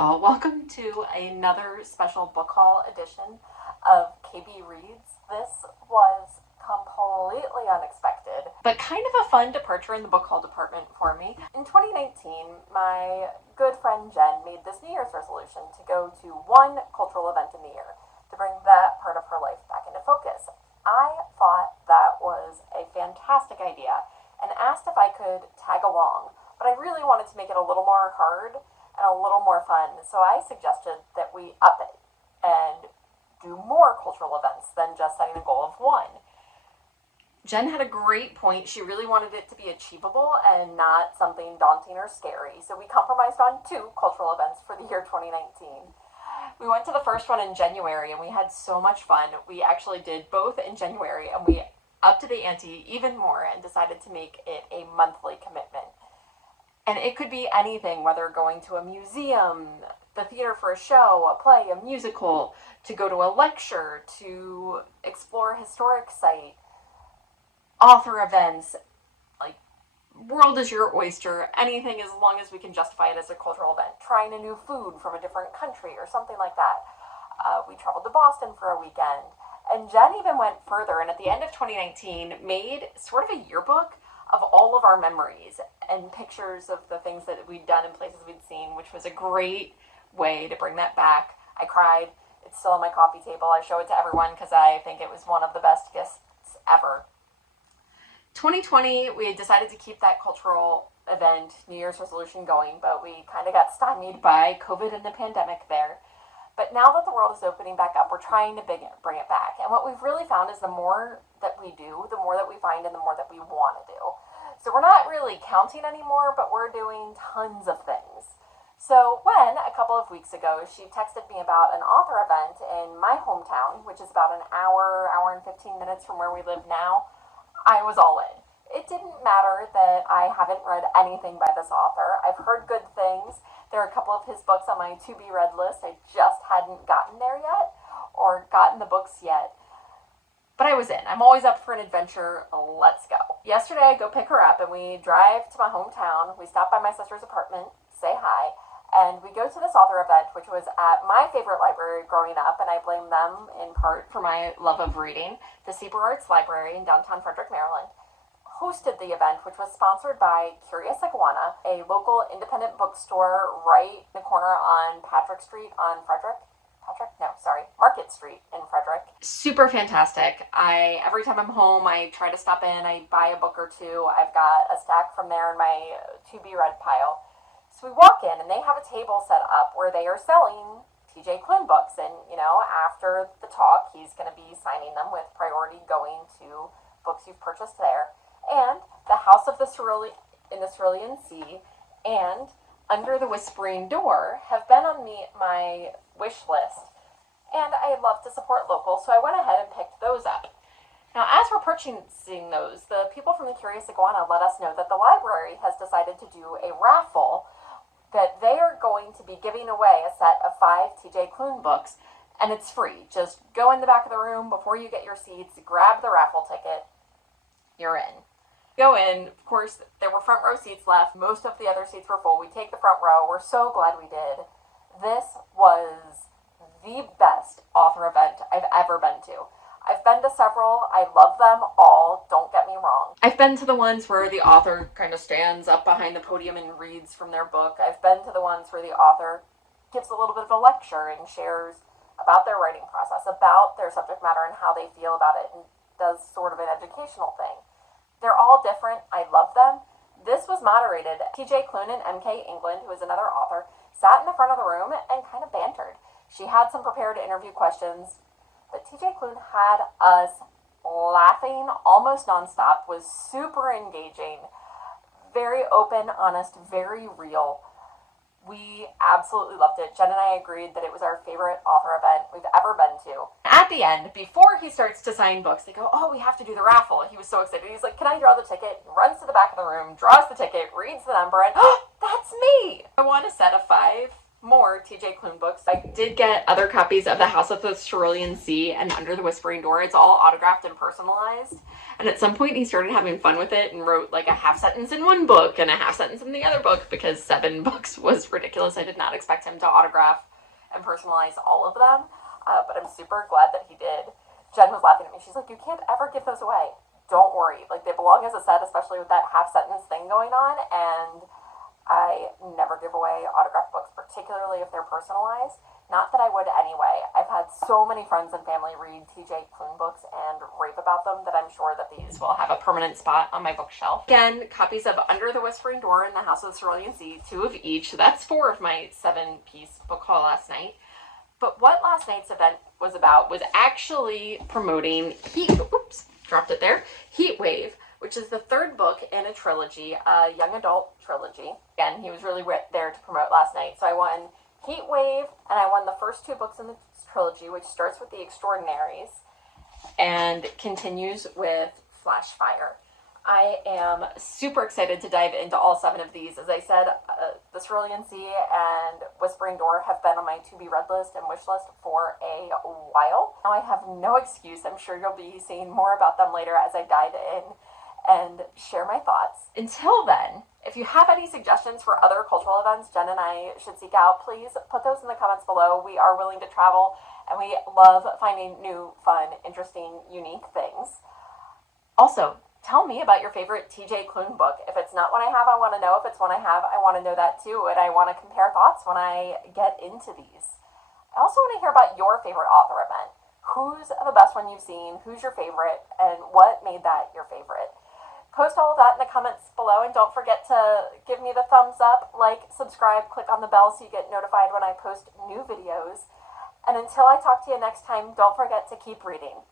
all. Welcome to another special book haul edition of KB Reads. This was completely unexpected, but kind of a fun departure in the book haul department for me. In 2019, my good friend Jen made this New Year's resolution to go to one cultural event in the year to bring that part of her life back into focus. I thought that was a fantastic idea and asked if I could tag along, but I really wanted to make it a little more hard and a little more fun, so I suggested that we up it and do more cultural events than just setting a goal of one. Jen had a great point. She really wanted it to be achievable and not something daunting or scary, so we compromised on 2 cultural events for the year 2019. We went to the first one in January and we had so much fun. We actually did both in January and we upped the ante even more and decided to make it a monthly commitment. And it could be anything, whether going to a museum, the theater for a show, a play, a musical, to go to a lecture, to explore a historic site, author events, like world is your oyster, anything as long as we can justify it as a cultural event. Trying a new food from a different country or something like that. We traveled to Boston for a weekend. And Jen even went further and at the end of 2019 made sort of a yearbook of all of our memories and pictures of the things that we'd done and places we'd seen, which was a great way to bring that back. I cried. It's still on my coffee table. I show it to everyone because I think it was one of the best gifts ever. 2020, we had decided to keep that cultural event, New Year's resolution going, but we kind of got stymied by COVID and the pandemic there. But now that the world is opening back up, we're trying to bring it back. And what we've really found is the more that we do, the more that we find and the more that we want to do. So we're not really counting anymore, but we're doing tons of things. So when, a couple of weeks ago, she texted me about an author event in my hometown, which is about an hour and 15 minutes from where we live now, I was all in. It didn't matter that I haven't read anything by this author. I've heard good things. There are a couple of his books on my to-be-read list. I just hadn't gotten there yet or gotten the books yet. But I was in. I'm always up for an adventure. Let's go. Yesterday, I go pick her up and we drive to my hometown. We stop by my sister's apartment, say hi, and we go to this author event, which was at my favorite library growing up, and I blame them in part for my love of reading, the Seaboard Arts Library in downtown Frederick, Maryland. Hosted the event, which was sponsored by Curious Iguana, a local independent bookstore right in the corner on Market Street in Frederick. Super fantastic. Every time I'm home, I try to stop in, I buy a book or two. I've got a stack from there in my to-be-read pile. So we walk in and they have a table set up where they are selling TJ Klune books. And, after the talk, he's going to be signing them with priority going to books you've purchased there. And The House of the Cerulean Sea and Under the Whispering Door have been on my wish list, and I love to support local, so I went ahead and picked those up. Now, as we're purchasing those, the people from the Curious Iguana let us know that the library has decided to do a raffle that they are going to be giving away a set of 5 TJ Klune books, and it's free. Just go in the back of the room before you get your seats, grab the raffle ticket, you're in. Go in, of course, there were front row seats left. Most of the other seats were full. We take the front row. We're so glad we did. This was the best author event I've ever been to. I've been to several. I love them all. Don't get me wrong. I've been to the ones where the author kind of stands up behind the podium and reads from their book. I've been to the ones where the author gives a little bit of a lecture and shares about their writing process, about their subject matter and how they feel about it, and does sort of an educational thing. They're all different. I love them. This was moderated. TJ Klune and MK England, who is another author, sat in the front of the room and kind of bantered. She had some prepared interview questions, but TJ Klune had us laughing almost nonstop, was super engaging, very open, honest, very real. We absolutely loved it. Jen and I agreed that it was our favorite author event we've ever been to. At the end, before he starts to sign books, they go, "Oh, we have to do the raffle." He was so excited. He's like, "Can I draw the ticket?" He runs to the back of the room, draws the ticket, reads the number, and that's me! I won a set of 5 more TJ Klune books. I did get other copies of The House of the Cerulean Sea and Under the Whispering Door. It's all autographed and personalized. And at some point he started having fun with it and wrote like a half sentence in one book and a half sentence in the other book because 7 books was ridiculous. I did not expect him to autograph and personalize all of them, but I'm super glad that he did. Jen was laughing at me. She's like, you can't ever give those away. Don't worry. Like, they belong as a set, especially with that half sentence thing going on, and I never give away autographed books, particularly if they're personalized. Not that I would anyway. I've had so many friends and family read TJ Klune books and rave about them that I'm sure that these will have a permanent spot on my bookshelf. Again, copies of Under the Whispering Door and The House of the Cerulean Sea, 2 of each. So that's 4 of my 7-piece book haul last night. But what last night's event was about was actually promoting Heat Wave, which is the 3rd book in a trilogy, a young adult trilogy. Again, he was really there to promote last night. So I won Heat Wave, and I won the first 2 books in the trilogy, which starts with The Extraordinaries and continues with Flashfire. I am super excited to dive into all 7 of these. As I said, The Cerulean Sea and Whispering Door have been on my to-be-read list and wish list for a while. Now I have no excuse. I'm sure you'll be seeing more about them later as I dive in and share my thoughts. Until then, if you have any suggestions for other cultural events Jen and I should seek out, please put those in the comments below. We are willing to travel, and we love finding new, fun, interesting, unique things. Also, tell me about your favorite TJ Klune book. If it's not one I have, I want to know. If it's one I have, I want to know that too, and I want to compare thoughts when I get into these. I also want to hear about your favorite author event. Who's the best one you've seen? Who's your favorite? And what made that your favorite? Post all of that in the comments below, and don't forget to give me the thumbs up, like, subscribe, click on the bell so you get notified when I post new videos. And until I talk to you next time, don't forget to keep reading.